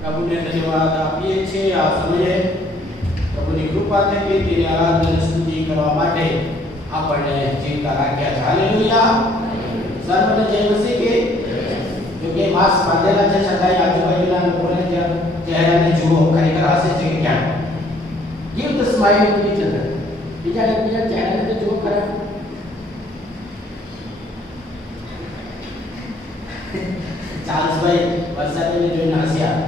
પ્રભુને ધન્યવાદ આપીએ છીએ આ સમયે પ્રભુની કૃપા થકી તેની આરાધના સ્તુતિ કરવા માટે આપણને ચિંતા રાખ્યા છે. હાલેલુયા. સર્વને જય મસીહ કે જો કે માસ્ક બાંધેલા છે છતાંય આજુબાજુના લોકોને ચહેરાને જુઓ, ખરેખર હસે છે કે ક્યાં. Give the smile to each other. બીજા ચહેરાને તો જુઓ ખરા. ચાર્લ્સભાઈ વરસાદને જોઈને હસ્યા.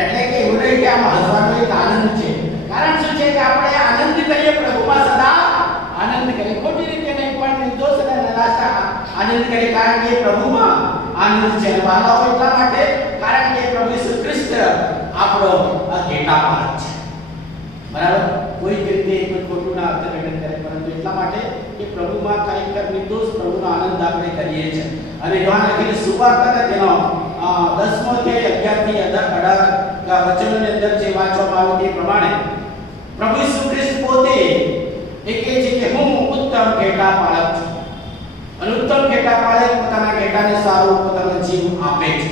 એટલે કે એવું નહીં કે આમ હસવાનો એક આનંદ છે. કારણ શું છે કે આપણે આનંદ કરીએ પ્રભુમાં, સદા આનંદ કરીએ. ખોટી રીતે નહીં પણ નિર્દોષ અને નિરાશા આનંદ કરીએ, કારણ કે પ્રભુમાં આનંદ છે. વાલાઓ એટલા માટે કારણ કે પ્રભુ ઈસુ ખ્રિસ્ત આપણો ઘેટા પાલક છે. બરાબર. કોઈ રીતે કોઈ ખોટું ના અર્થઘટન કરે, પરંતુ એટલા માટે કે પ્રભુમાં ખરેખર નિર્દોષ પ્રભુનો આનંદ આપણે કરીએ છીએ. અને યોહાન લખેલી સુવાર્તા તેનો 10મો અધ્યાય 11 થી 18 વચનોની અંદર જે વાંચવામાં આવે તે પ્રમાણે પ્રભુ ઈસુ ખ્રિસ્ત પોતે એ કહે છે કે હું ઉત્તમ ઘેટા પાલક છું. અને ઉત્તમ ઘેટા પાલક પોતાના ઘેટાને સારું પોતાનો જીવ આપે છે.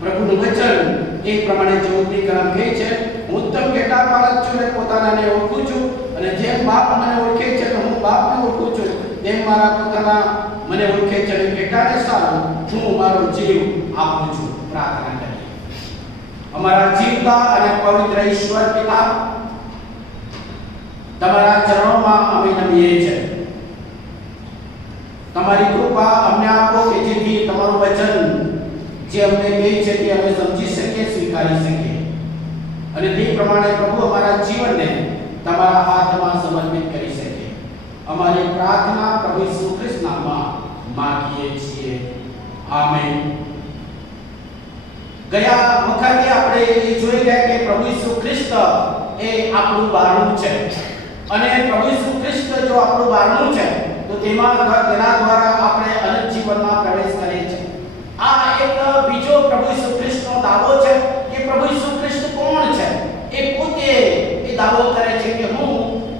પ્રભુનું વચન એ પ્રમાણે જ્યોતિકરણ કહે છે, હું ઉત્તમ ઘેટા પાલક છું અને પોતાનાને ઓળખું છું, અને જેમ બાપ મને ઓળખે છે તો હું બાપને ઓળખું છું, તેમ મારા પોતાના મને ઓળખે છે અને ઘેટાને સારું હું મારો જીવ આપું છું. પ્રાર્થના કરીએ. અમારા જીવતા અને પવિત્ર ઈશ્વર પિતા, તમારા ચરણોમાં અમે નમીએ છીએ. તમારી કૃપા અમને આપો કે જેથી તમારું વચન જે અમને કહે છે તે અમે સમજી શકીએ, સ્વીકારી શકીએ, અને તે પ્રમાણે પ્રભુ અમારા જીવનને તમારા હાથમાં સમર્પિત કરી શકીએ. અમારી પ્રાર્થના પ્રભુ ઈસુ ખ્રિસ્તના નામમાં માંગીએ છીએ. આમેન. ગયા વખતે આપણે જોઈ ગયા કે પ્રભુ ઈસુ ખ્રિસ્ત એ આપણું બારણું છે, અને પ્રભુ ઈસુ ખ્રિસ્ત જો આપણું બારણું છે તો તેના દ્વારા આપણે અનંત જીવનમાં પ્રવેશ કરીએ છીએ. આ એક બીજો પ્રભુ ઈસુ ખ્રિસ્તનો દાવો છે કે પ્રભુ ઈસુ ખ્રિસ્ત કોણ છે. એ પોતે એ દાવો કરે છે કે હું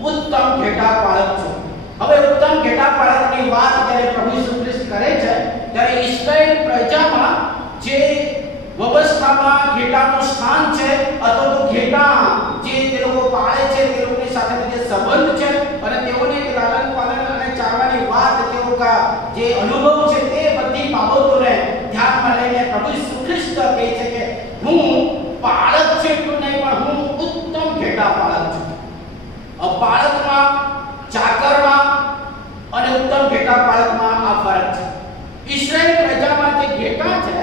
ઉત્તમ ઘેટા પાલક છું. હવે ઉત્તમ ઘેટા પાલકની વાત જ્યારે પ્રભુ ઈસુ ખ્રિસ્ત કરે છે ત્યારે ઇસ્રાએલ પ્રજામાં જે વ્યવસ્થામાં ઘેટાનું સ્થાન છે, અથવા તો ઘેટા જે તે લોકો પાળે છે તે લોકોની સાથે જે સંબંધ છે અને તેઓને લાલન પાલન અને ચારવાની વાત તેઓ જે અનુભવ છે તે બધી બાબતોને ધ્યાનમાં લઈને પ્રભુ ઈસુ ખ્રિસ્ત કહે છે કે હું પાળક છું એટલું નહીં પણ હું ઉત્તમ ઘેટા પાળક છું. પાળકમાં, ચાકરમાં અને ઉત્તમ ઘેટા પાળકમાં આ ફરક છે. ઇસ્રાએલ પ્રજામાં જે ઘેટા છે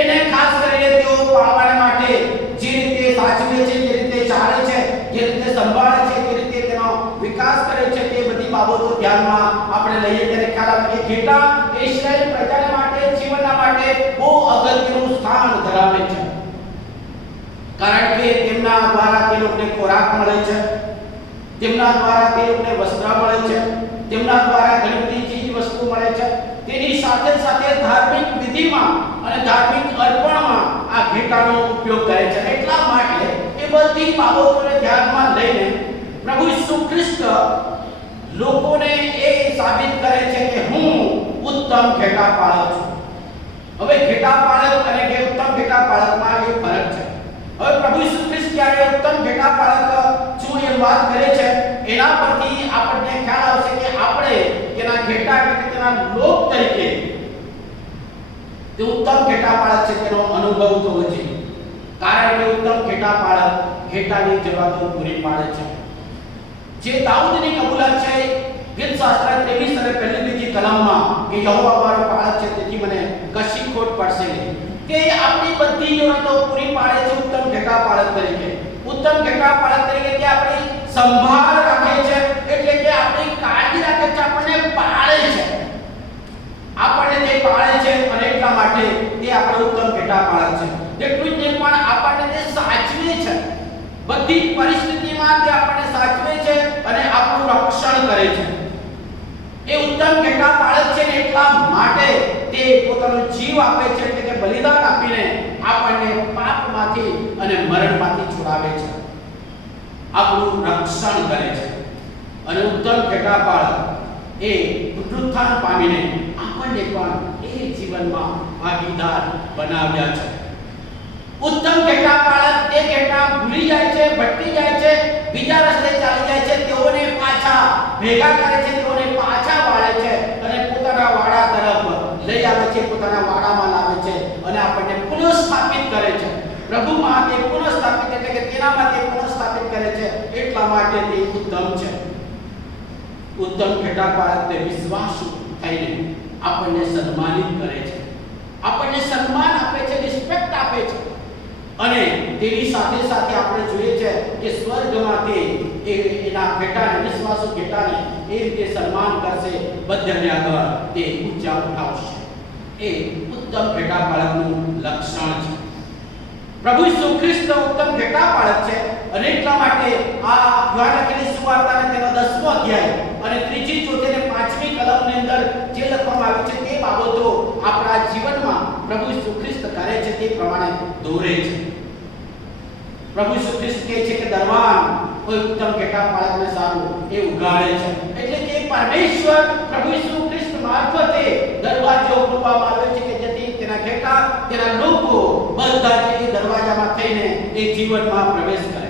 એને ખાસ કરીને તેઓ પાળવા માટે જે રીતે સાચવે છે, જે રીતે ચાલે છે, જે રીતે સંભાળે છે, જે રીતે તેનો વિકાસ કરે છે, તે બધી બાબતો ધ્યાનમાં આપણે લઈએ ત્યારે ખ્યાલ આવે કે ઘેટા ઇસ્રાએલ પ્રજાના માટે, જીવનના માટે બહુ અગત્યનું સ્થાન ધરાવે છે. કારણ કે તેમના દ્વારા તે લોકોને ખોરાક મળે છે, તેમના દ્વારા તે લોકોને વસ્ત્ર મળે છે, તેમના દ્વારા ઘણી બધી ચીજ વસ્તુ મળે છે. તેની સાથે સાથે ધાર્મિક વિધિમાં અને ધાર્મિક અર્પણમાં આ ઘેટાનો ઉપયોગ કરે છે. એટલા માટે એ બધી બાબતોને ધ્યાનમાં લઈને પ્રભુ ઈસુ ખ્રિસ્ત લોકોને એ સાબિત કરે છે કે હું ઉત્તમ ઘેટા પાલક છું. હવે ઘેટા પાલક અને કે ઉત્તમ ઘેટા પાલકમાં એક ફરક છે. હવે પ્રભુ ઈસુ ખ્રિસ્ત જ્યારે ઉત્તમ ઘેટા પાલક છું એ વાત કરે છે, એના પરથી આપણને ખ્યાલ આવશે કે આપણે તેના ઘેટા કે તેના લોક તરીકે તે ઉત્તમ ઘેટા પાલક છે તેનો અનુભવ થવો જોઈએ. કારણ કે ઉત્તમ ઘેટા પાલક ઘેટાની જરૂરિયાતો પૂરી પાડે છે. જે દાઉદની કબૂલાત છે ગીત શાસ્ત્ર 23 અને પહેલી બીજી કલમમાં કે યહોવા મારો પાલક છે તેથી મને કશી ખોટ પડશે નહીં, કે આપણી બધી જરૂરિયાતો પૂરી પાડે છે ઉત્તમ ઘેટા પાલક તરીકે. ઉત્તમ ઘેટા પાલક તરીકે કે આપણી સંભાળ રાખે છે, એટલે કે આપણી કાળજી રાખે છે, આપણને પાળે છે, આપણને તે પાળે છે, અને એટલા માટે તે આપણો ઉત્તમ ઘેટા પાલક છે. એટલું જ નહીં પણ આપણને તે સાચવે છે. બધી પરિસ્થિતિમાં તે આપણને સાચવે છે અને આપણું રક્ષણ કરે છે. એ ઉત્તમ ઘેટા પાલક છે ને એટલા માટે તે પોતાનો જીવ આપે છે, એટલે કે બલિદાન આપીને આપણને પાપમાંથી અને મરણમાંથી છોડાવે છે, આપણું રક્ષણ કરે છે. અને ઉત્તમ ઘેટા પાલક એ પુનરુત્થાન પામીને આપણને પણ એ જીવનમાં ભાગીદાર બનાવ્યા છે. ઉત્તમ ઘેટા પાળક તે ઘેટા ભૂલી જાય છે, ભટકી જાય છે, બીજા રસ્તે ચાલી જાય છે, તેઓને પાછા ભેગા કરે છે, તેઓને પાછા વાળે છે અને પોતાના વાડા તરફ લઈ આવે છે, પોતાના વાડામાં લાવે છે અને આપણને પુનઃસ્થાપિત કરે છે. પ્રભુમાં તે પુનઃસ્થાપિત એટલે કે તેનામાં તે પુનઃસ્થાપિત કરે છે. એટલા માટે તે ઉત્તમ છે. ઉત્તમ ઘેટા પાળક તે વિશ્વાસુ થઈને આપણને સન્માનિત કરે છે, આપણને સન્માન આપે છે, રિસ્પેક્ટ આપે છે અને તેની સાથે સાથે આપણે જોઈએ છે કે સ્વર્ગમાં તે એના ઘેટાને, વિશ્વાસુ ઘેટાને એ રીતે સન્માન કરશે, બધાને આગળ તે ઊંચા ઉઠાવશે. એ ઉત્તમ ઘેટા પાળકનું લક્ષણ છે. પ્રભુ ઈસુ ખ્રિસ્ત ઉત્તમ ઘેટા પાળક છે અને એટલા માટે આ યોહાન લખેલી સુવાર્તાના તેનો 10મો અધ્યાય અને 3જી, 4જી અને 5મી કલમની અંદર જે લખવામાં આવ્યું છે તે બાબતો આપણા જીવનમાં પ્રભુ ઈસુ ખ્રિસ્ત કરે છે તે પ્રમાણે દોરે છે. પ્રભુ ઈસુ ખ્રિસ્ત કહે છે કે દરવાન કોઈ ઉત્તમ ઘેટા પાળકને સારું એ ઉગાડે છે. એટલે કે પરમેશ્વર પ્રભુ ઈસુ ખ્રિસ્ત મારફતે દરવાજો ખોલવામાં આવે છે કે જેથી તેના ઘેટા, તેના લોકો બધા જ એ દરવાજામાં થઈને એ જીવનમાં પ્રવેશ કરે.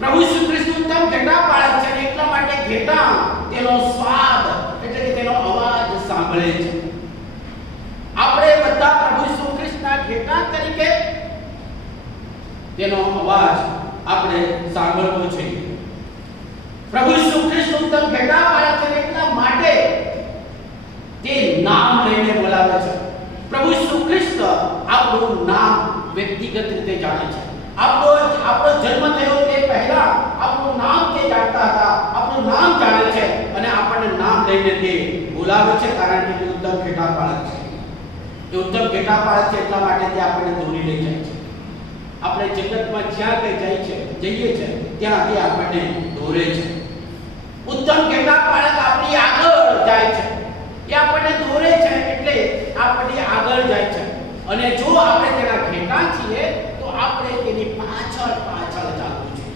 પ્રભુ ઈસુ ખ્રિસ્ત ઉત્તમ ઘેટા પાળક છે અને એટલા માટે ઘેટા તેનો સ્વાદ એટલે કે તેનો અવાજ સાંભળે છે. આપણે બધા પ્રભુ ઈસુ ખ્રિસ્તના ઘેટા તરીકે તેનો અવાજ આપણે સાંભળવો જોઈએ. પ્રભુ ઈસુ ખ્રિસ્ત ઉત્તમ ઘેટા પાળક છે એટલા માટે તે નામ લઈને બોલાવે છે. પ્રભુ ઈસુ ખ્રિસ્ત આપણું નામ વ્યક્તિગત રીતે જાણે છે. આપણો જન્મ થયો તે પહેલા આપણું નામ તે જાણતા હતા, આપણું નામ જાણે છે અને આપણને નામ લઈને તે બોલાવે છે કારણ કે તે ઉત્તમ ઘેટા પાળક છે. એ ઉત્તમ ઘેટા પાળક છે એટલા માટે તે આપણને દોરી લઈ જાય છે. આપણે જગતમાં જ્યાં કઈ જઈએ છે ત્યાં તે આપણને દોરે છે. ઉત્તમ ઘેટા પાળક આપણી આગળ જાય છે. એ આપણને દોરે છે એટલે આપણી આગળ જાય છે અને જો આપણે તેના ઘેટા છીએ તો આપણે તેની પાછળ ચાલવું છે.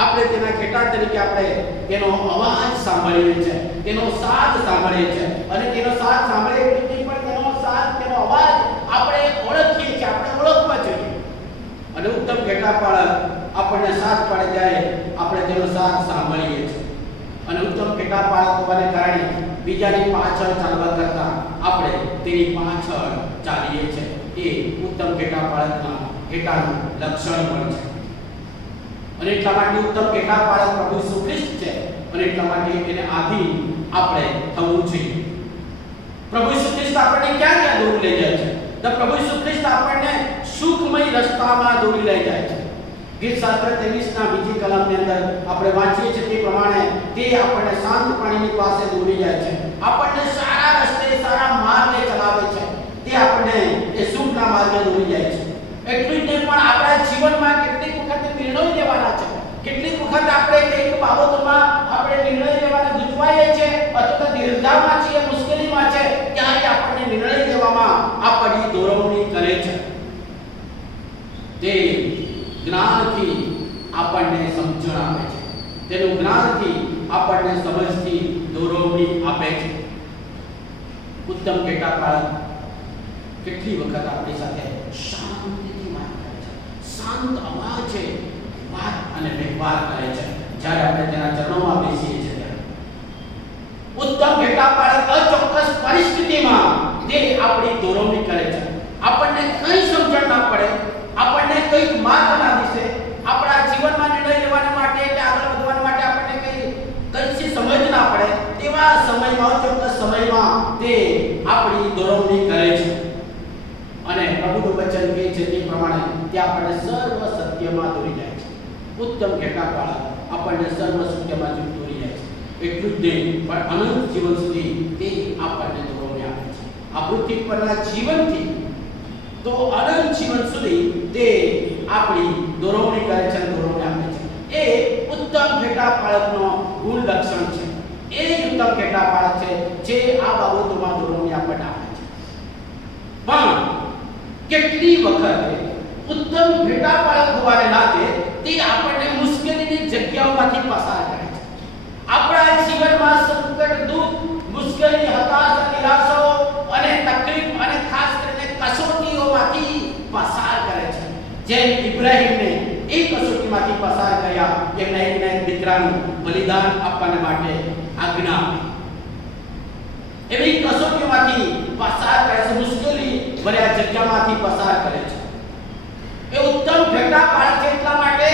આપણે તેના ઘેટા તરીકે આપણે તેનો અવાજ સાંભળીએ છે, તેનો સાદ સાંભળીએ છે અને તેનો સાદ સાંભળે એટલે પણ તેનો સાદ, તેનો અવાજ આપણે ઓળખીએ છીએ, આપણે ઓળખવા જોઈએ. અને ઉત્તમ ઘેટા પાળક આપણને સાથ પાડે ત્યારે આપણે તેનો સાથ સાંભળીએ છીએ અને ઉત્તમ ઘેટા પાળક હોવાને કારણે બીજાની પાછળ ચાલવા કરતા આપણે તેની પાછળ ચાલીએ છીએ. એ ઉત્તમ ઘેટા પાળકના ઘેટાનું લક્ષણ પણ છે અને એટલા માટે ઉત્તમ ઘેટા પાળક પ્રભુ ઈસુ ખ્રિસ્ત છે અને એટલા માટે એને આધીન આપણે થવું જોઈએ. પ્રભુ ઈસુ ખ્રિસ્ત આપણને ક્યાં દોરી લઈ જાય છે? તો પ્રભુ ઈસુ ખ્રિસ્ત આપણને સુખમય રસ્તામાં દોરી લઈ જાય છે. ગીત શાસ્ત્ર 23ના બીજી કલમની અંદર આપણે વાંચીએ છીએ તે પ્રમાણે તે આપણને શાંત પાણીની પાસે દોરી જાય છે, આપણને સારા રસ્તે, સારા માર્ગે ચલાવે છે, તે આપણને એ સુખના માર્ગે દોરી જાય છે. એટલું જ નહીં પણ આપણા જીવનમાં કેટલીક વખત નિર્ણય લેવાના છે, કેટલીક વખત આપણે કઈક બાબતોમાં આપણે નિર્ણય લેવાને ગુંચવાઈએ છીએ અથવા નિર્ધારમાં છીએ, મુશ્કેલીમાં છે, ત્યારે આપણને નિર્ણય લેવામાં આપણી દોરવણી કરે છે. તે જ્ઞાનથી આપણને સમજણ આપે છે, તેનું જ્ઞાનથી આપણને સમજથી દોરવણી આપે છે. ઉત્તમ ઘેટા પાળક કેટલી વખત આપણી સાથે શાંતિથી વાત કરે છે, શાંત અવાજે વાત અને વ્યવહાર કરે છે જ્યારે આપણે તેના ચરણોમાં બેસીએ છીએ ત્યારે. ઉત્તમ ઘેટા પાળક અચોક્કસ પરિસ્થિતિમાં તે આપણી દોરવણી કરે છે. આપણને કઈ સમજણ ના પડે, આપણને કઈક માર્ગ ના દિશે, આપણા જીવનમાં નિર્ણય લેવા માટે કે આગળ વધવા માટે આપણને કઈ સમજ ના પડે તેવા સમયમાં, ચોક્કસ સમયમાં તે આપણી દોરવણી કરે છે અને પ્રભુનું વચન કહે છે તે પ્રમાણે તે આપણને સર્વ સત્યમાં દોરી જાય છે. ઉત્તમ ઘેટા પાળક આપણને સર્વ સત્યમાં દોરી જાય છે. એટલું જ નહીં પણ અનંત જીવન સુધી તે આપણને દોરવણી આપે છે. આ પૃથ્વી પરના જીવનથી તો અનંત જીવન સુધી તે આપણી દોરવણી કરે છે, દોરવણી આપે છે. એ ઉત્તમ ઘેટા પાળકનો ગુણ લક્ષણ છે. એ ઉત્તમ ઘેટા પાળક છે જે આ બાબતોમાં દોરવણી આપણને આપે છે. પણ કેટલી વખત ઉત્તમ ઘેટા પાળક હોવાને નાતે તે આપણને મુશ્કેલીની જગ્યાઓમાંથી પસાર કરે છે. આપણા જીવનમાં સંકટ, દુઃખ, મુશ્કેલી, હતાશા, નિરાશાઓ અને તકલીફ અને ખાસ કસોટીમાંથી પસાર કર્યા, એમના એકના એક દીકરાનું બલિદાન આપવાને માટે આજ્ઞા આપી. એવી કસોટીમાંથી પસાર કરે છે, મુશ્કેલી ભર્યા જગ્યામાંથી પસાર કરે છે. એ ઉત્તમ ઘેટા પાળે છે એટલા માટે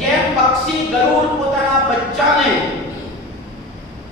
જેમ પક્ષી ગરુડ પોતાના બચ્ચાને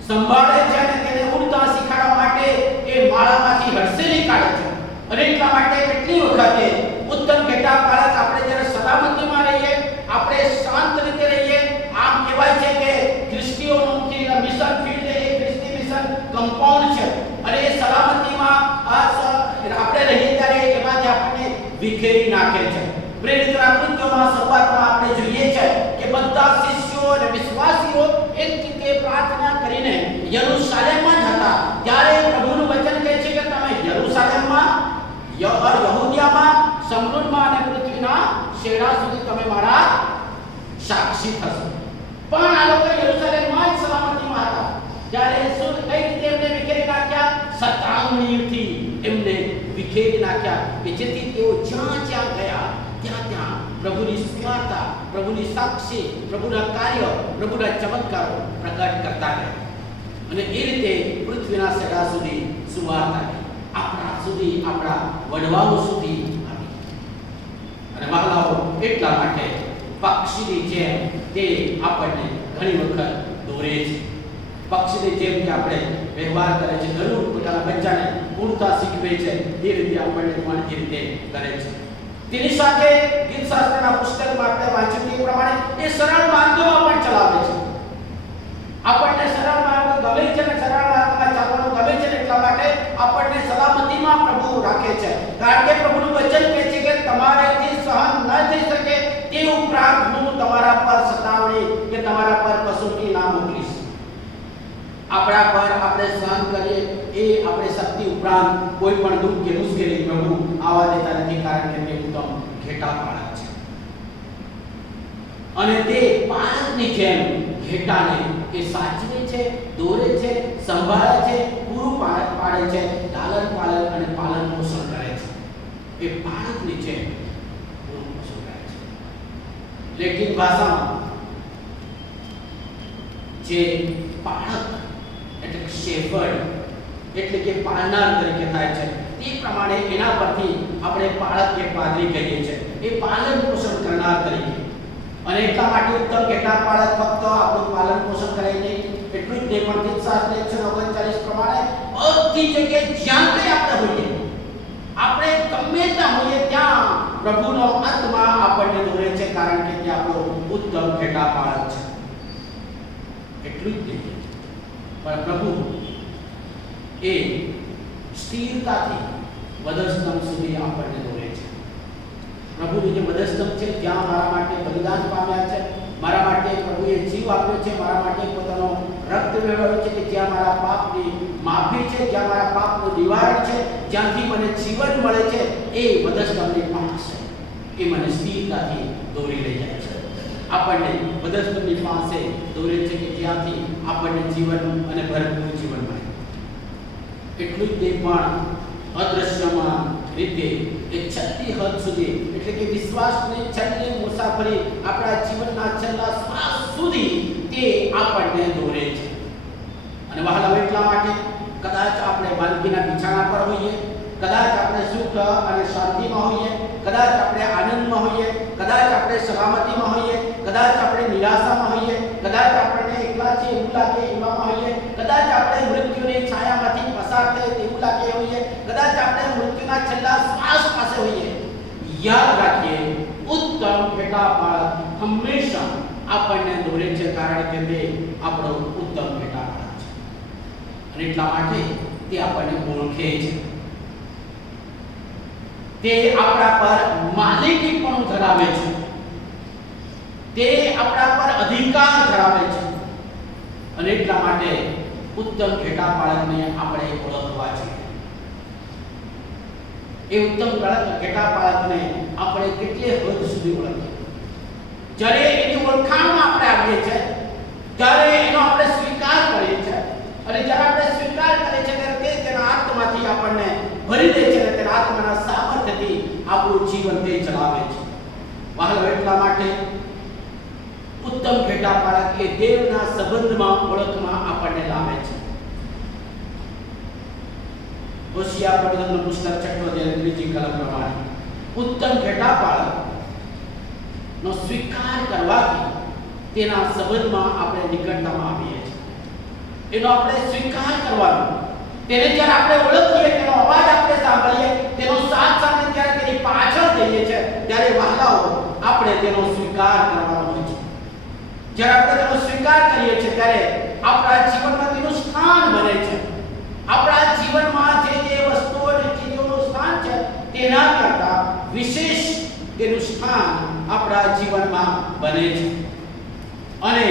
સંભાળે છે અને તેને ઉડતા શીખવાડવા માટે એ માળામાંથી હડસેલી કાઢે છે. અને એટલા માટે કેટલી વખતે ઉત્તમ ઘેટા પાળક આપણે જ્યારે સલામતીમાં રહીએ, આપણે શાંત રીતે રહીએ, આમ કહેવાય છે કે ખ્રિસ્તીઓનું મિશન ફીલ્ડ એ ખ્રિસ્તી મિશન કમ્પાઉન્ડ છે અને એ સલામતીમાં આપણે રહીએ ત્યારે એમાંથી આપણને વિખેરી નાખે છે. પ્રેરિતોના કૃત્યોમાં શરૂઆતમાં આપણે જોઈએ છે કે બધા શિષ્યો અને વિશ્વાસીઓ એક રીતે પ્રાર્થના કરીને યરૂશાલેમમાં જ હતા. ત્યારે પ્રભુનું વચન કહે છે કે તમે યરૂશાલેમમાં, યહૂદિયામાં, સમૃદ્ધમાં અને પૃથ્વીના છેડા સુધી તમે મારા સાક્ષી થશો. પણ આ લોકો યરૂશાલેમમાં જ સલામતીમાં હતા. જ્યારે શું કઈ રીતે એમને વિખેરી નાખ્યા? સતાવણીથી એમને વિખેરી નાખ્યા કે જેથી તેઓ જ્યાં જ્યાં ગયા ત્યાં પ્રભુની સુવાર્તા, પ્રભુની સાક્ષી, પ્રભુના કાર્ય, પ્રભુના ચમત્કારો પ્રગટ કરતા ગયા. અને એ રીતે પૃથ્વીના છેડા સુધી સુવાર્તા આપણા સુધી, આપણા વડવાઓ સુધી આવી. અને વહાલાઓ, એટલા માટે પક્ષીની જેમ તે આપણને ઘણી વખત દોરે છે. પક્ષીની જેમ કે આપણે વ્યવહાર કરે છે, ગરુડ પોતાના બચ્ચાને ઉડતા શીખવે છે, એ રીતે આપણને પણ એ રીતે કરે છે. તેની સાથે ગીત શાસ્ત્રના પુસ્તકમાં આપણે વાંચ્યું તે પ્રમાણે એ સરળ માર્ગોમાં પણ ચલાવે છે. આપણને સરળ માર્ગ ગમે છે અને સરળ માર્ગમાં ચાલવાનું ગમે છે, એટલા માટે આપણને સલામતીમાં પ્રભુ રાખે છે. કારણ કે પ્રભુનું વચન કહે છે કે તમારાથી સહન ન થઈ શકે તે ઉપરાંત હું તમારા પર સતાવણી કે તમારા પર કસોટી ના મોકલીશ. આપણા પર આપણે સહન કરીએ એ આપણે શક્તિ ઉપરાંત કોઈ પણ દુઃખ કે મુશ્કેલી પ્રભુ આવવા દેતા નથી. કારણ કે તે ઉત્તમ ઘેટા પાળક છે અને તે પાળકની જેમ ઘેટાને એ સાચવે છે, દોરે છે, સંભાળે છે, પૂરું પાડે છે, લાલન પાલન અને પાલન પોષણ કરે છે. એ પાળકની જેમ પૂરું પોષણ કરે છે. લેટિન ભાષામાં જે પાળક એટલે શેફર્ડ એટલે કે પાળનાર તરીકે થાય છે, તે પ્રમાણે એના પરથી આપણે પાળક કે પાદરી કહીએ છીએ. એ પાલન પોષણ કરનાર તરીકે. અને એટલા માટે ઉત્તમ ઘેટા પાળક ફક્ત આપણું પાલન પોષણ કરે નહીં, એટલું જ નહીં પણ ગીત શાસ્ત્ર 139 પ્રમાણે બધી જગ્યાએ જ્યાં કંઈ આપણે હોઈએ, આપણે ગમે ત્યાં હોઈએ ત્યાં પ્રભુનો આત્મા આપણને દોરે છે. કારણ કે તે આપણો ઉત્તમ ઘેટા પાળક છે. એટલું જ નહીં પણ પ્રભુ એ સ્થિરતાથી વધસ્તંભ સુધી આપણને દોરે છે. પ્રભુનું જે વધસ્તંભ છે જ્યાં મારા માટે બલિદાન પામ્યા છે, મારા માટે પ્રભુએ જીવ આપ્યો છે, મારા માટે પોતાનો રક્ત વહેવાયો છે, કે જ્યાં મારા પાપની માફી છે, જ્યાં મારા પાપનું નિવારણ છે, જ્યાંથી મને જીવન મળે છે, એ વધસ્તંભની પાસે એ મને સ્થિરતાથી દોરી લઈ જાય છે. આપણને વધસ્તંભની પાસે દોરે છે કે જ્યાંથી આપણને જીવન અને ભરપૂર જીવન મળે. એટલું જ નહીં પણ અદ્રશ્યમાં રીતે એ છેલ્લી હદ સુધી એટલે કે વિશ્વાસની છેલ્લી મુસાફરી, આપણા જીવનના છેલ્લા શ્વાસ સુધી તે આપણને દોરે છે. અને વહાલા એટલા માટે કદાચ આપણે માંદગીના બિછાણા પર હોઈએ, કદાચ આપણે સુખ અને શાંતિમાં હોઈએ, કદાચ આપણે આનંદમાં હોઈએ, કદાચ આપણે સલામતીમાં હોઈએ, કદાચ આપણે નિરાશામાં હોઈએ, કદાચ આપણને એકલા છે એવું લાગે એવામાં હોઈએ, કદાચ આપણે મૃત્યુની છાયામાંથી પસાર થઈએ તેવું લાગે હોઈએ, કદાચ આપણે મૃત્યુના છેલ્લા શ્વાસ પાસે હોઈએ, યાદ રાખીએ ઉત્તમ ઘેટા પાળક હંમેશા આપણને દોરે છે. કારણ કે તે આપણો ઉત્તમ ઘેટા પાળક છે. અને એટલા માટે તે આપણને ઓળખે છે. તે આપણા પર માલિકી પણ ધરાવે છે. તે આપણા પર અધિકાર ધરાવે છે. અને એટલા માટે ઉત્તમ ઘેટા પાળકને આપણે ઓળખવા છે. એ ઉત્તમ ઘેટા પાળકને આપણે કેટલી હદ સુધી ઓળખીએ. જ્યારે એની ઓળખાણમાં આપણે આવીએ છીએ, ત્યારે એનો આપણે સ્વીકાર કરીએ છીએ, અને જ્યારે આપણે સ્વીકાર કરીએ છીએ ત્યારે તે તેના આત્માથી આપણને ભરી દે છે અને તેના આત્માના સામર્થ્યથી આપણું જીવન તે ચલાવે છે. વહાલો એટલા માટે ઉત્તમ ઘેટા પાળક એ દેવના સંબંધમાં ઓળખમાં આપણને લાવે છે. હોશિયાર પ્રવચનનું પુસ્તક 6ઠો અધ્યાય 3જી કલમ પ્રમાણે ઉત્તમ ઘેટા પાળક નો સ્વીકાર કરવાથી તેના સંબંધમાં આપણે નિકટતામાં આવીએ છીએ. એનો આપણે સ્વીકાર કરવાનો, તેને જ્યારે આપણે ઓળખીએ, તેનો અવાજ આપણે સાંભળીએ, તેનો સાથ સાથે જ્યારે તેની પાછળ જઈએ છીએ, ત્યારે વહાલાઓ આપણે તેનો સ્વીકાર કરવાનો હોય છે. જ્યારે આપણે તેનો સ્વીકાર કરીએ છીએ ત્યારે આપણા જીવનમાં તેનું સ્થાન બને છે. આપણા જીવનમાં જે વસ્તુઓ અને ચીજોનું સ્થાન છે તેના કરતાં વિશેષ તેનું સ્થાન આપણા જીવનમાં બને છે. અને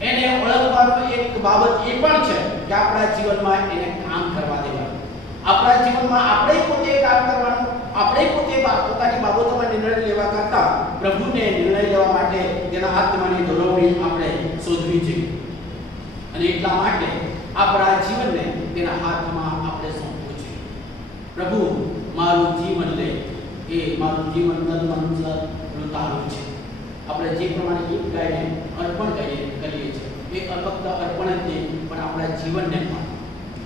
એને ઓળખવાનો એક બાબત એ પણ છે કે આપણા જીવનમાં એને કામ કરવા દેવાનું. આપણા જીવનમાં આપણે પોતે કામ કરવાનું, આપણે પોતે પોતાની બાબતોમાં નિર્ણય લેવા કરતાં પ્રભુને નિર્ણય લેવા માટે તેના આત્માની દોરવણી આપણે શોધવી જોઈએ. અને એટલા માટે આપણા જીવનને તેના હાથમાં આપણે સોંપવું જોઈએ. પ્રભુ મારું જીવન લે, એ મારું જીવન તન મન ધન તારું છે. આપણે જે પ્રમાણે ગીત ગાઈને અર્પણ કરીએ છીએ, એ ફક્ત અર્પણ જ નહીં, પણ આપણા જીવનને પણ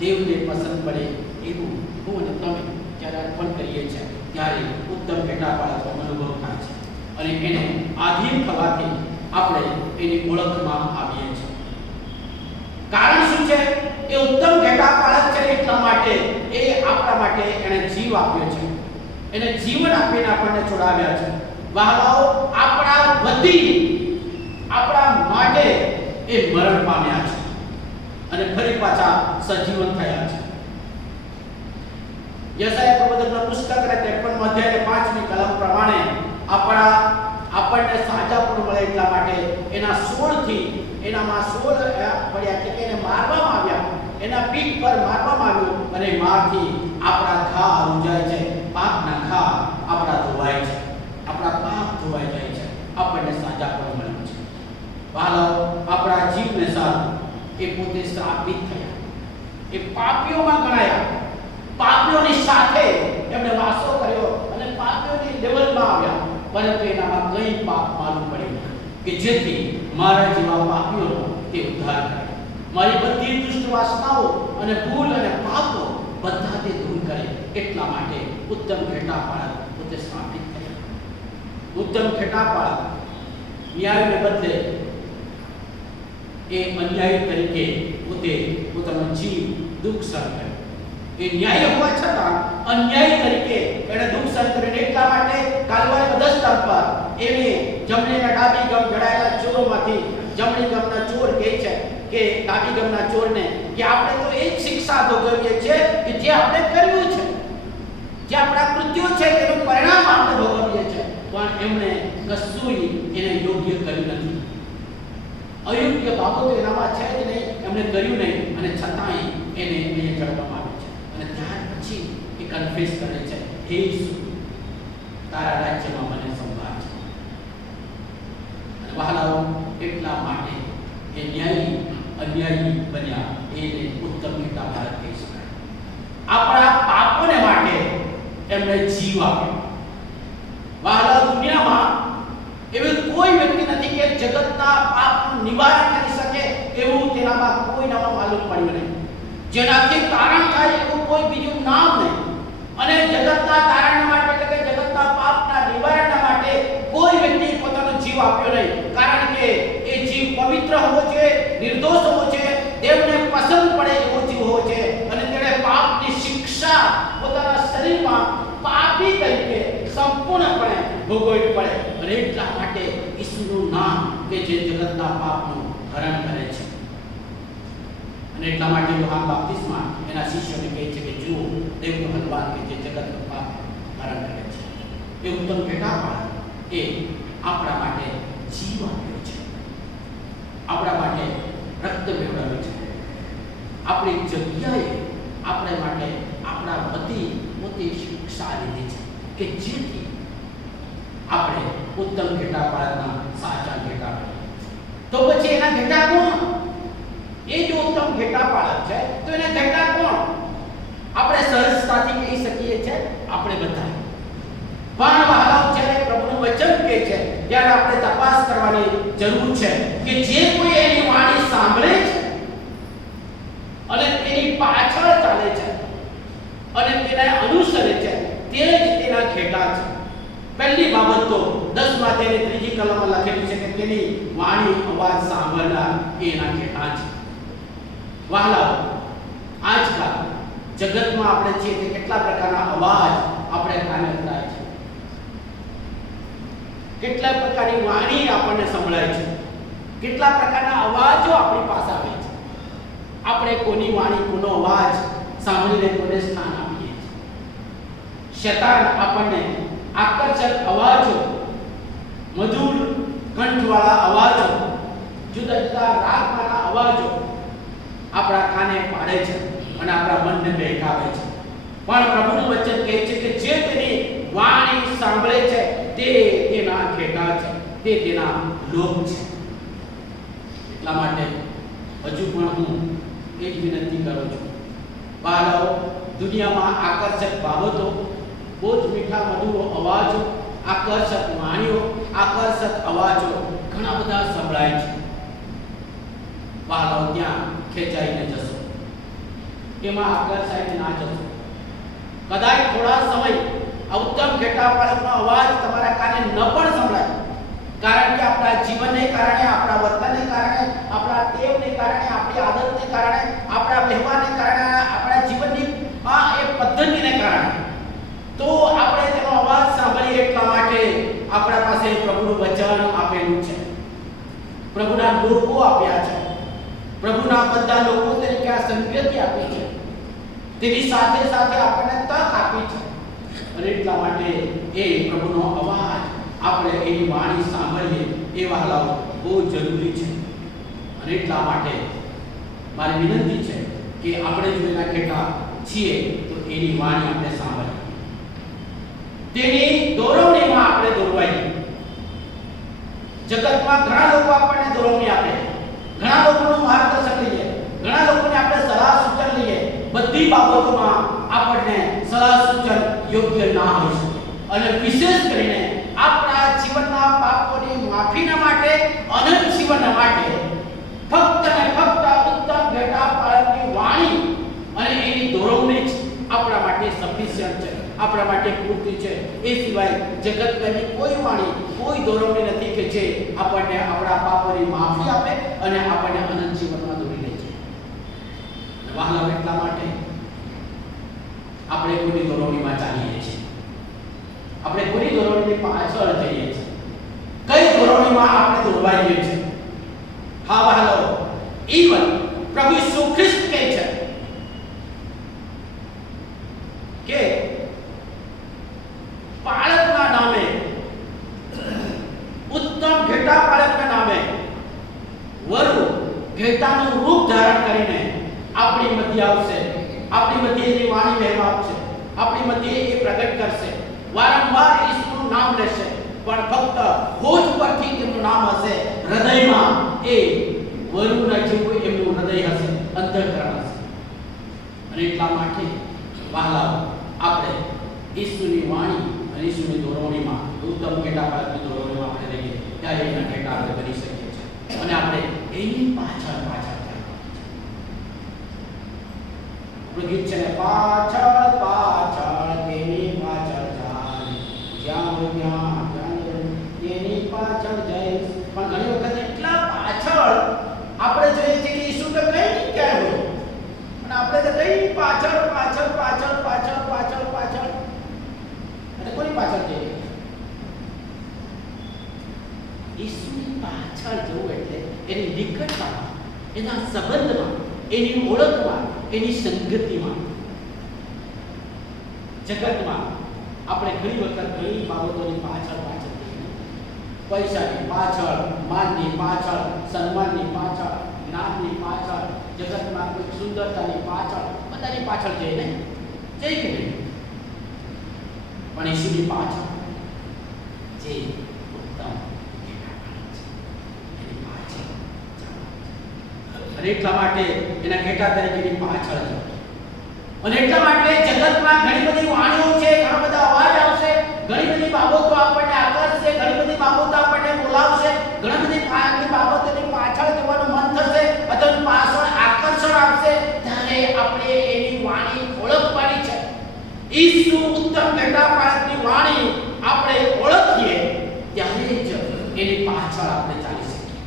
દેવને પસંદ પડે એવું હું અને તમે જ્યારે અર્પણ કરીએ છીએ ત્યારે ઉત્તમ ઘેટા પાળકનો અનુભવ થાય છે. અને એને આધીન થવાથી આપણે એની ઓળખમાં આવીએ છીએ. કારણ શું છે? એ ઉત્તમ ઘેટા પાળક છે એટલા માટે એ આપણા માટે એને જીવ આપ્યો છે. એને જીવન આપીને આપણને છોડાવ્યા છે. વહાલાઓ આપણા વતી આપણા માટે એ મરણ પામ્યા છે અને ફરી પાછા સજીવન થયા છે. યશાયા પ્રવચનના પુસ્તક 53 અધ્યાય 5મી કલમ પ્રમાણે આપણને સાજાપણું મળે એટલા માટે એના 16 થી એનામાં 16 પડ્યા કે એને મારવામાં આવ્યા, એના પીઠ પર મારવામાં આવ્યું અને મારથી આપણા ઘા રૂજાય છે, પાપના ઘા આપણા ધોવાય છે, આપણા પાપ ધોવાઈ જાય છે, આપણને સાજાપણું મળે છે. વહાલાઓ આપણા જીવને સાથ એ પોતે શ્રાપિત થયા, એ પાપીઓમાં ગણાયા, પાપીઓની સાથે એમણે વાસો કર્યો અને પાપીઓની લેવલમાં આવ્યા. પરંતુ એનામાં કંઈ પાપ માલુમ પડ્યું કે જેથી મારા જેવા પાપીઓનો તે ઉદ્ધાર કરે, મારી બધી દુષ્ટ વાસનાઓ અને ભૂલ અને પાપો બધા તે દૂર કરે. એટલા માટે ઉત્તમ ઘેટા પાળક પોતે સ્થાપિત થયા. ઉત્તમ ઘેટા પાળક ન્યાયને બદલે એ અન્યાયી તરીકે પોતે પોતાનો જીવ દુઃખ સહન કર્યો. એ ન્યાય હોવા છતાં અન્યાયી તરીકે એણે દુઃખ સહન કર્યું. એટલા માટે કાલવારી અધસ્તંભ પર એને જમણીના ડાબી ગમ જડાયેલા ચોરોમાંથી જમણી ગમના ચોર કહે છે કે ડાબી ગમના ચોરને કે આપણે તો એ જ શિક્ષા ભોગવીએ છીએ કે જે આપણે કર્યું છે, જે આપણા કૃત્યો છે તેનું પરિણામ આપણે ભોગવીએ છીએ, પણ એમણે કશું એને યોગ્ય કર્યું નથી. અયોગ્ય બાબતો એનામાં છે જ નહીં, એમણે કર્યું નહીં અને છતાંય એને ચડવામાં આવે છે. અને ત્યાર પછી એ કન્ફેસ કરે છે, હે ઈસુ, તારા રાજ્યમાં મને સંભાળ છે. અને વહાલાઓ એટલા માટે એ ન્યાયી અન્યાયી બન્યા એને ઉત્તમ ઘેટા પાળક કહી શકાય. આપણા પાપોને માટે એમણે જીવ આપ્યો. વહાલાઓ દુનિયામાં એવી કોઈ વ્યક્તિ નથી કે જગતના પાપનું નિવારણ કરી શકે એવું તેનામાં કોઈનામાં માલુમ પડ્યું નહીં. જેનાથી તારણ થાય એવું કોઈ બીજું નામ નહીં. અને જગતના તારણ માટે એટલે કે જગતના પાપના નિવારણ માટે કોઈ વ્યક્તિ પોતાનો જીવ આપ્યો નહીં. કારણ કે એ જીવ પવિત્ર હોવો જોઈએ, નિર્દોષ હોવો જોઈએ, દેવને પસંદ પડે એવો જીવ હોવો જોઈએ અને તેણે પાપની શિક્ષા પોતાના શરીરમાં પાપી તરીકે સંપૂર્ણપણે ભોગવવી પડે. અને એટલા માટે ઈસુનું નામ કે જે જગતના પાપનું હરણ કરે છે. અને એટલા માટે યોહાન બાપ્તિસ્મા એના શિષ્યોને કહે છે કે જુઓ દેવનો હલવાન કે જે જગતનું પાપ હરણ કરે છે. એ ઉત્તમ ઘેટા પાળક એ આપણા માટે જીવ આપ્યો છે, આપણા માટે રક્ત વહેવડાવ્યું છે, આપણી જગ્યાએ આપણે માટે આપણા વતી પોતે શિક્ષા લીધી છે કે જેથી આપણે ઉત્તમ ઘેટા પાળકના સાચા ઘેટા બનીએ. તો પછી એના ઘેટા કોણ? એ જો ઉત્તમ ઘેટા પાળક છે તો એના ઘેટા કોણ? આપણે સહજતાથી કહી શકીએ છીએ આપણે બધા. પણ વહાલાઓ જ્યારે પ્રભુનું વચન કહે છે ત્યારે આપણે તપાસ કરવાની જરૂર છે કે જે કોઈ એની વાણી સાંભળે છે અને તેની પાછળ ચાલે છે અને તેને અનુસરે છે તે જ તેના ઘેટા છે. પહેલી બાબત તો 10 માં તેની ત્રીજી કલમમાં લખેલું છે કે તેની વાણી અવાજ સાંભળનાર એના ઘેટા છે. વહાલા, આજકાલ જગતમાં આપણે છીએ કે કેટલા પ્રકારના અવાજ આપણે કાને સંભળાય છે, કેટલા પ્રકારની વાણી આપણને સંભળાય છે, કેટલા પ્રકારના અવાજો આપણી પાસે આવે છે. આપણે કોની વાણી, કોનો અવાજ સાંભળીને કોને સ્થાન આપીએ છીએ. શૈતાન આપણને આકર્ષક અવાજો, મધુર કંઠવાળા અવાજો, જુદા જુદા રાગવાળા અવાજો આપણા કાને પાડે છે અને આપણા મનને બહેકાવે છે. પણ પ્રભુનું વચન કહે છે કે જે તેની વાણી સાંભળે છે તે તેના ઘેટા છે, તે તેના લોક છે. એટલા માટે હજુ પણ હું એ જ વિનંતી કરું છું, બાળકો, દુનિયામાં આકર્ષક બાબતો, બહુ જ મીઠા મધુર અવાજો, આકર્ષક વાણીઓ, આકર્ષક અવાજો ઘણા બધા સંભળાય છે. બાળકો ત્યાં ખેંચાઈને જશો, એમાં આકર્ષાઈને ના જશો. કદાચ થોડા સમય ઉત્તમ ઘેટા પાળકનો અવાજ તમારા કાને ન પણ સંભળાય, કારણ કે આપણા જીવનને કારણે, આપણા વર્તનને કારણે, આપણા ટેવને કારણે, આપણી આદતને કારણે, આપણા વ્યવહારને કારણે, આપણા જીવનની એ પદ્ધતિને કારણે, તો આપણે તેનો અવાજ સાંભળીએ. એટલા માટે આપણા પાસે પ્રભુનું વચન આપેલું છે, પ્રભુના લોકો આપ્યા છે, પ્રભુના બધા લોકો તરીકે આ સંગતિ આપી છે, તેની સાથે સાથે આપણને તક આપી છે. અને એટલા માટે એ પ્રભુનો અવાજ, આપણે એની વાણી સાંભળીએ એ વહાલાઓ બહુ જરૂરી છે. અને એટલા માટે મારી વિનંતી છે કે આપણે જો એના ઘેટા છીએ તો એની વાણી આપણે સાંભળીએ, તેની દોરવણીમાં આપણે દોરવાઈએ. જગતમાં ઘણા લોકો આપણને દોરવણી આપે, ઘણા લોકોનું માર્ગદર્શન લઈએ, ઘણા લોકોને આપણે સલાહ સૂચન લઈએ, બધી બાબતોમાં આપણને સલાહ સૂચન યોગ્ય ના હોઈ શકે. અને વિશેષ કરીને આપણા જીવનના પાપોની માફીના માટે, અનંત જીવન માટે ફક્ત અને ફક્ત ઉત્તમ ઘેટા પાળકની વાણી અને એની દોરવણી જ આપણા માટે સફિશિયન્ટ છે, આપણા માટે પૂરતી છે. એ સિવાય જગતમાં કોઈ વાણી, કોઈ દોરવણી નથી કે જે આપણને આપણા પાપોની માફી આપે અને આપણને અનંત જીવનમાં દોરી લે છે. વહાલા, એટલા માટે આપણે કોની દોરવણીમાં ચાલીએ છીએ, આપણે કોની દોરવણીની પાછળ જઈએ છીએ, કઈ દોરવણીમાં આપણે દોરવાઈએ છીએ. હા વહાલો, ઈવન પ્રભુ ઈસુ ખ્રિસ્ત કહે છે કે પાળકના નામે, ઉત્તમ ઘેટા પાળકના નામે વરુ ઘેટાનું રૂપ ધારણ કરીને આપણી મધ્ય આવશે, આપણી મધ્ય એની વાણી વહેવા આવશે, આપણી મધ્ય એ પ્રગટ કરશે, વારંવાર ઈસુનું નામ લેશે, પણ ફક્ત હોઠ પરથી તેમનું નામ હશે, હૃદયમાં એ વરુના જેવું એમનું હૃદય હશે, અંતઃકરણ હશે. અને એટલા માટે વહાલાઓ, આપણે ઈસુની વાણી અને ઈસુની દોરવણીમાં, ઉત્તમ ઘેટા પાળકની દોરવણીમાં આપણે રહીએ, ત્યારે એના ઘેટા આપણે બની શકીએ છીએ. અને આપણે એની પાછળ ગીત છે ને, પાછળ પાછળ તેની પાછળ જાય, જ્યાં તેની પાછળ જઈશ. પણ ઘણી વખત એટલા પાછળ આપણે જોઈએ છીએ કે ઈસુ તો કઈ નહીં ક્યારે હોય, અને આપણે તો કઈ પાછળ પાછળ પાછળ પાછળ પાછળ પાછળ, અને કોની પાછળ જઈએ? ઈસુની પાછળ જવું એટલે એની નિકટતામાં, એના સંબંધમાં, એની ઓળખમાં, એની સંગતિમાં. જગતમાં આપણે ઘણી વખત ઘણી બાબતોની પાછળ પાછળ જઈએ, પૈસાની પાછળ, માનની પાછળ, સન્માનની પાછળ, જ્ઞાનની પાછળ, જગતમાં કોઈ સુંદરતાની પાછળ, બધાની પાછળ જઈએ ને, જઈ કે નહીં? પણ ઈસુની પાછળ જે ઉત્તમ એની પાછળ, અને એટલા માટે એના ઘેટા તરીકેની પાછળ જવું. અને એટલા માટે જગતમાં ઘણી બધી વાણીઓ છે, ઘણા બધા અવાજ આવશે, ઘણી બધી બાબતો આપણને આકર્ષશે, ઘણી ઈસુ ઉત્તમ ઘેટાપાળકની વાણી આપણે ઓળખીએ ત્યારે જ એની પાછળ આપણે ચાલી શકીએ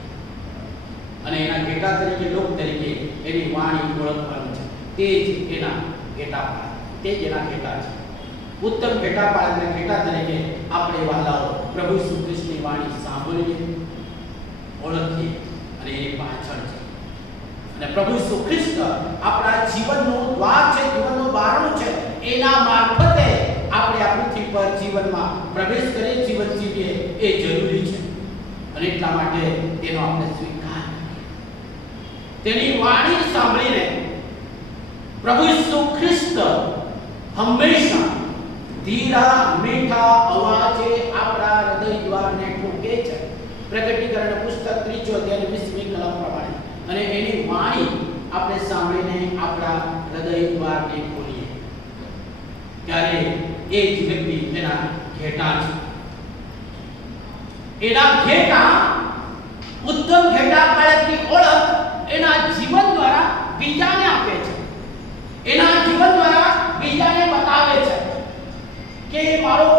અને એના ઘેટા તરીકે લોક તરીકે એની વાણી ઓળખવાનું છે. તે જ એના ઘેટાપાળક, તે જ એના ઘેટા છે. ઉત્તમ ઘેટાપાળકના ઘેટા તરીકે આપણે વહાલાઓ પ્રભુ ઈસુ ખ્રિસ્તની વાણી સાંભળીએ, ઓળખીએ અને એની પાછળ છે. અને પ્રભુ ઈસુ ખ્રિસ્ત આપણા જીવનનું દ્વાર છે, જીવનનું બારણું છે. એના મારફતે આપણે આ પૃથ્વી પર જીવનમાં પ્રવેશ કરીએ, જીવન જીવીએ એ જરૂરી છે. અને એટલા માટે તેનો આપણે સ્વીકાર કરીએ. તેની વાણી સાંભળીને પ્રભુ ઈસુ ખ્રિસ્ત હંમેશા ધીરા મીઠા અવાજે આપણા હૃદય દ્વારને ઠોકે છે. પ્રગટીકરણ પુસ્તક 3 અધ્યાય 20મી કલમ પ્રમાણે. અને એની વાણી આપણે સાંભળીને આપણા હૃદય દ્વારને ખોલીએ ત્યારે એ જ વ્યક્તિ એના ઘેટા છે. એના ઘેટા ઉત્તમ ઘેટાપાળકની ઓળખ એના જીવન દ્વારા બીજાને આપે છે. એના જીવન દ્વારા બીજાને બતાવે છે કે મારો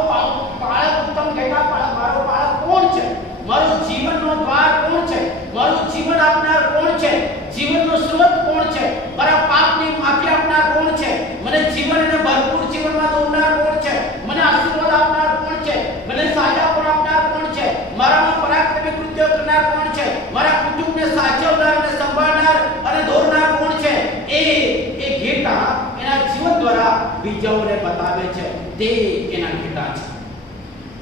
પાળક ઉત્તમ ઘેટાપાળક, મારો પાળક કોણ છે, મારું જીવનનો દ્વાર કોણ છે, મારું જીવન આપનાર કોણ છે, જીવનનો સ્ત્રોત કોણ છે, મારા પાપની માફી આપનાર કોણ છે, મને જીવન અને ભરપૂર જીવનમાં દોરનાર કોણ છે, મને આશીર્વાદ આપનાર કોણ છે, મને સાજાપણ આપનાર કોણ છે, મારામાં પરાક્રમી કૃત્યો કરનાર કોણ છે, મારા કુટુંબને સાચવનાર અને સંભાળનાર અને દોરનાર કોણ છે. એ ઘેટા એના જીવન દ્વારા બીજાઓને બતાવે છે. તે એના ઘેટા છે.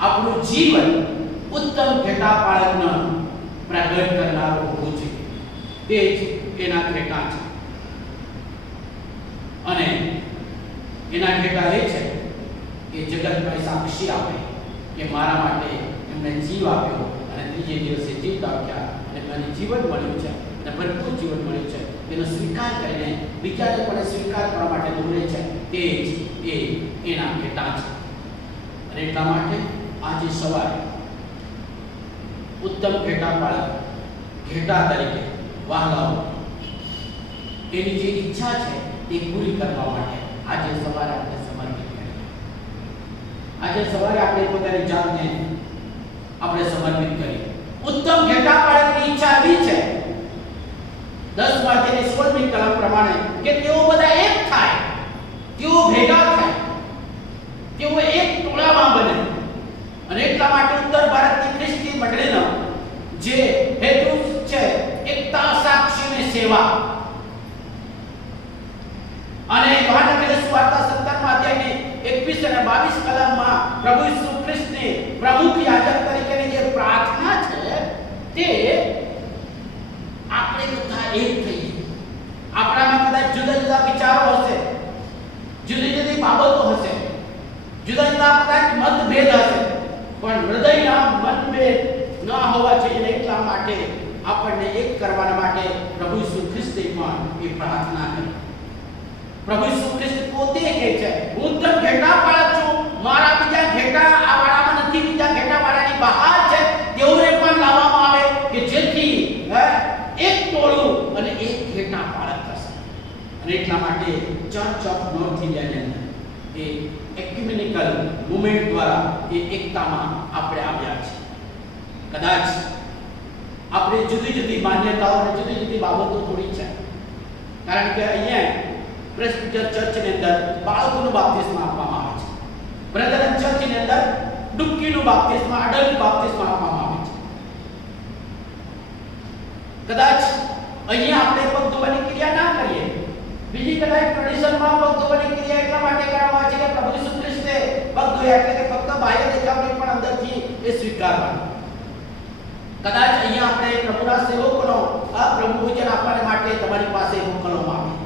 આપણું જીવન ઉત્તમ ઘેટાપાળકનો પ્રગટ કરનારો હોવું જોઈએ. તે જ એના ઘેટા છે. અને એના ઘેટા એ છે કે જગતને સાક્ષી આપે કે મારા માટે એમણે જીવ આપ્યો અને ત્રીજે દિવસે જીવતા ઉઠ્યા અને મને જીવન મળ્યું છે અને ભરપૂર જીવન મળ્યું છે. તેનો સ્વીકાર કરીને બીજાને પણ સ્વીકાર કરવા માટે દોરે છે. તે જ એના ઘેટા છે. અને એટલા માટે આજે સવારે ઉત્તમ ઘેટાપાળક ઘેટા તરીકે વહાલાઓ એની જે ઈચ્છા છે તે પૂરી કરવા માટે આજે સવારે આપણે સમર્પિત કરીએ. આજે સવારે આપણે પોતાની જાતને આપણે સમર્પિત કરીએ. ઉત્તમ ઘેટાપાળકની ઈચ્છા એવી છે 10 વાક્યની 16મી કલમ પ્રમાણે કે તેઓ બધા એક થાય, તેઓ ભેગા થાય, તેઓ એક ટોળામાં બને. અને એટલા માટે ઉત્તર ભારતની ખ્રિસ્તી મંડળીનો જે હેતુ છે એકતા, સાક્ષીની સેવા. અને યોહાનની સુવાર્તા 17મા અધ્યાયની 21 અને 22 કલમમાં પ્રભુ ઈસુ ખ્રિસ્તની પ્રમુખ યાજક તરીકેની જે પ્રાર્થના છે તે આપણે બધા એક થઈએ. આપણામાં કદાચ જુદા જુદા વિચારો હશે, જુદી જુદી બાબતો હશે, જુદા જુદા કદાચ મતભેદ હશે, પણ હૃદયના મતભેદ ન હોવા જોઈએ. એટલા માટે આપણને એક કરવાના માટે પ્રભુ ઈસુ ખ્રિસ્તે પણ એ પ્રાર્થના કરી. પ્રભુ ઈસુ ખ્રિસ્ત પોતે કહે છે હું ઉત્તમ ઘેટાપાળક છું, મારા બીજા ઘેટા આ વાડામાં નથી, બીજા ઘેટાપાળાની બહાર છે, તેઓને પણ લાવવામાં આવે કે જેથી એક ટોળું અને એક ઘેટાપાળક થશે. અને એટલા માટે ચર્ચ ઓફ નોર્થ ઇન્ડિયાની અંદર એ એક્યુમેનિકલ મૂવમેન્ટ દ્વારા એ એકતામાં આપણે આવ્યા છે. કદાચ આપણે જુદી જુદી માન્યતાઓ અને જુદી જુદી બાબતો થોડી છે. કારણ કે અહીંયા પ્રેસ્બિટર ચર્ચની અંદર બાળકોનું બાપ્તિસ્મ આપવામાં આવે છે. બ્રધરન ચર્ચની અંદર ડુક્કીનું બાપ્તિસ્મ, અડલ્ટ બાપ્તિસ્મ આપવામાં આવે છે. કદાચ અહીંયા આપણે પગ ધોવાની ક્રિયા ના કરીએ, બીજી કદાચ ટ્રેડિશનમાં પગ ધોવાની ક્રિયા એટલા માટે કરવામાં આવે છે કે પ્રભુ ઈસુ ખ્રિસ્તે પગ ધોયા, એટલે કે ફક્ત બાહ્ય દેખાવને પણ અંદરથી એ સ્વીકારવાનું. કદાચ અહીંયા આપણે પ્રભુના સેવકોનો આ પ્રભુ ભોજન આપવા માટે તમારી પાસે મોકલવામાં આવે.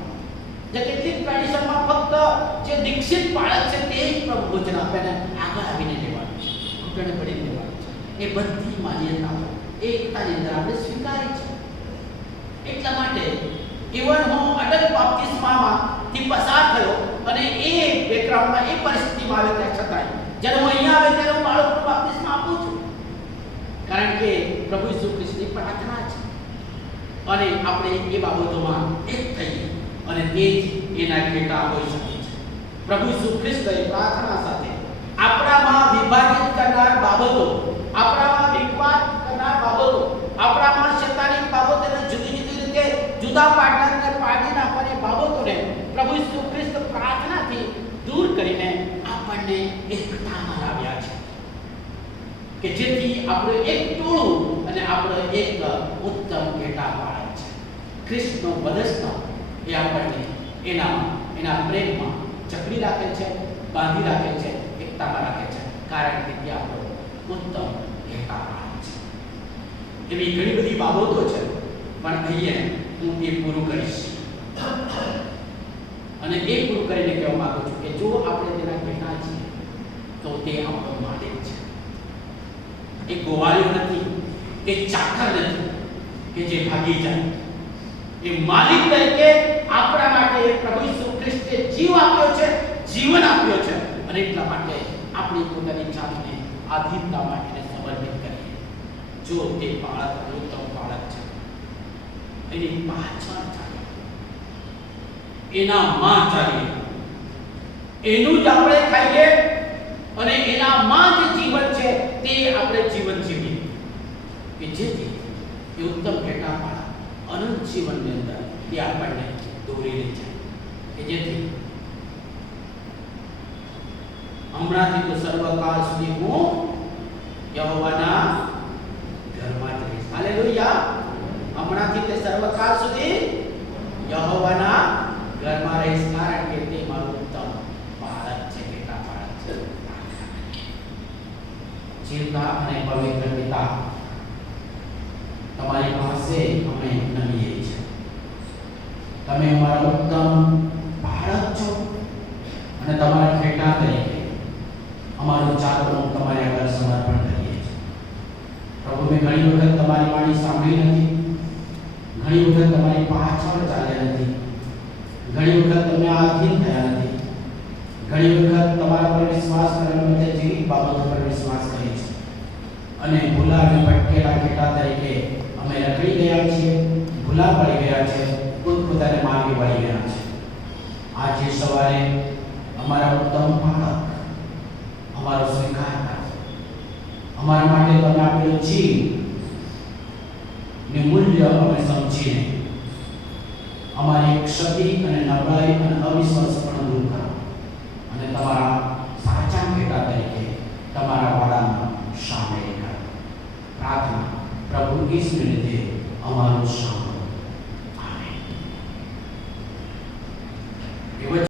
જે કેટલીક ટ્રેડિશનમાં ફક્ત જે દીક્ષિત બાળક છે તે જ પ્રભુ ભોજન આપે ને આગળ આવીને લેવાનું છે, ઘૂંટણે પડીને લેવાનું છે. એ બધી માન્યતાઓ એકતાની અંદર આપણે સ્વીકારી છે. એટલા માટે ઇવન હું અડલ્ટ બાપ્તિસ્મામાંથી પસાર થયો અને એ બેકગ્રાઉન્ડમાં એ પરિસ્થિતિમાં આવે ત્યાં છતાંય જ્યારે હું અહીંયા આવે ત્યારે હું બાળકોનું બાપ્તિસ્મ આપું છું. કારણ કે પ્રભુ ઈસુ ખ્રિસ્તની પ્રાર્થના છે અને આપણે એ બાબતોમાં એક થઈએ અને તે જ એના ઘેટા હોઈ શકે છે. પ્રભુ ઈસુ ખ્રિસ્તએ પ્રાર્થના સાથે આપણામાં વિભાજિત કરનાર બાબતો, આપણામાં વિવાદ કરનાર બાબતો, આપણામાં શૈતાનિક બાબતોને જુદી જુદી રીતે જુદા પાડનારને પાડી નાખવાની બાબતોને પ્રભુ ઈસુ ખ્રિસ્ત પ્રાર્થનાથી દૂર કરીને આપણને એકતામાં લાવ્યા છે કે જેથી આપણે એક ટોળું અને આપણે એક ઉત્તમ ઘેટા પાડે છે. ખ્રિસ્તનો વધસ્તંભ એ આપણને એના પ્રેમમાં જકડી રાખે છે, બાંધી રાખે છે, એકતામાં રાખે છે, કારણ કે તે આપણો ઉત્તમ ઘેટા પાડે છે. એવી ઘણી બધી બાબતો છે, પણ અહીંયા હું એ પૂરું કરીશ અને એ પૂરું કરીને કહેવા માંગુ છું કે જો આપણે તેના ઘેટા છીએ તો તે આપણો માલિક છે. એ ગોવાળિયો નથી, એ ચાકર નથી કે જે ભાગી જાય. એ માલિક તરીકે આપણા માટે પ્રભુ ઈસુ ખ્રિસ્તે જીવ આપ્યો છે, જીવન આપ્યો છે, અને એટલા માટે આપણી પોતાની જાતને આધીનતા માટે સમર્પિત કરીએ. જો તે બાળક ઉત્તમ બાળક છે, એની પાછળ ચાલીએ, એના માં ચાલીએ, એનું જ આપણે ખાઈએ અને એના માં જે જીવન છે તે આપણે જીવન જીવીએ કે જેથી એ ઉત્તમ ઘેટા પાડા અનંત જીવનની અંદર તે આપણને દોરી લઈ જાય કે જેથી હમણાંથી તો સર્વકાળ સુધી હું યહોવાના ઘરમાં જ રહીશ. હાલેલુયા. હમણાંથી તે સર્વકાળ સુધી યહોવાના ઘરમાં રહીશ, કારણ કે તે મારું ઉત્તમ બાળક છે, ઘેટા બાળક છે. જીવતા અને પવિત્ર પિતા, તમારી પાસે અમે નમીએ છીએ. તમે અમારા ઉત્તમ બાળક છો અને તમારા ઘેટા તરીકે અમારું ચાલવું તમારી આગળ સમર્પણ કરીએ છીએ. પ્રભુ, મેં ઘણી વખત તમારી વાણી સાંભળી નથી, ઘણી વખત તમારી પાછળ ચાલ્યા નથી, ઘણી વખત તમને આધીન થયા નથી, ઘણી વખત તમારા પર વિશ્વાસ કરવાને બદલે જૈવિક બાબતો પર વિશ્વાસ કરી છે અને ભૂલા અને ભટકેલા ઘેટા તરીકે અમે રખડી ગયા છીએ, ભૂલા પડી ગયા છે, પોતપોતાને માર્ગે વળી ગયા છે. આજે સવારે અમારા ઉત્તમ બાળક અમારો સ્વીકાર કરો. અમારા માટે તમે આપેલું જીવ ને મૂલ્ય અમે સમજીને અમારી ક્ષતિ અને નબળાઈ અને અવિશ્વાસ પણ દૂર કરો અને તમારા સાચા ઘેટા તરીકે તમારા વાડામાં સામેલ કરો. પ્રાર્થના પ્રભુ ઈસુને લીધે અમારું સાંભળો.